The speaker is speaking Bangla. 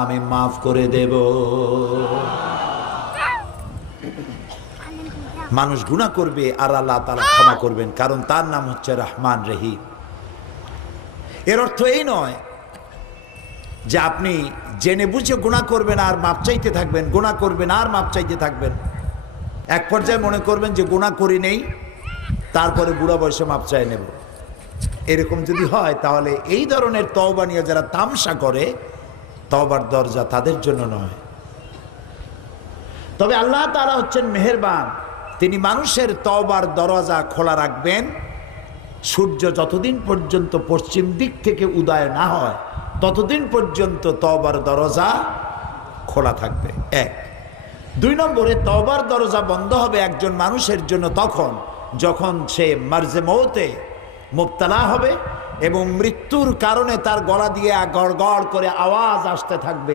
আমি মাফ করে দেব। মানুষ গুনাহ করবে আর আল্লাহ তাআলা ক্ষমা করবেন, কারণ তার নাম হচ্ছে রহমান রহিম। এর অর্থ এই নয় যে আপনি জেনে বুঝে গুনাহ করবেন আর মাপ চাইতে থাকবেন, গুনাহ করবেন আর মাপ চাইতে থাকবেন। এক পর্যায়ে মনে করবেন যে গুনাহ করি নেই, তারপরে বুড়া বয়সে মাপ চাই নেব। এরকম যদি হয় তাহলে এই ধরনের তওবা নিয়ে যারা তামসা করে, তওবার দরজা তাদের জন্য নয়। তবে আল্লাহ তাআলা হচ্ছেন মেহেরবান, তিনি মানুষের তওবার দরজা খোলা রাখবেন সূর্য যতদিন পর্যন্ত পশ্চিম দিক থেকে উদয় না হয় ততদিন পর্যন্ত তওবার দরজা খোলা থাকবে। এক। দুই নম্বরে, তওবার দরজা বন্ধ হবে একজন মানুষের জন্য তখন যখন সে মার্জে মৌতে মুবতালা হবে এবং মৃত্যুর কারণে তার গলা দিয়ে গড় গড় করে আওয়াজ আসতে থাকবে।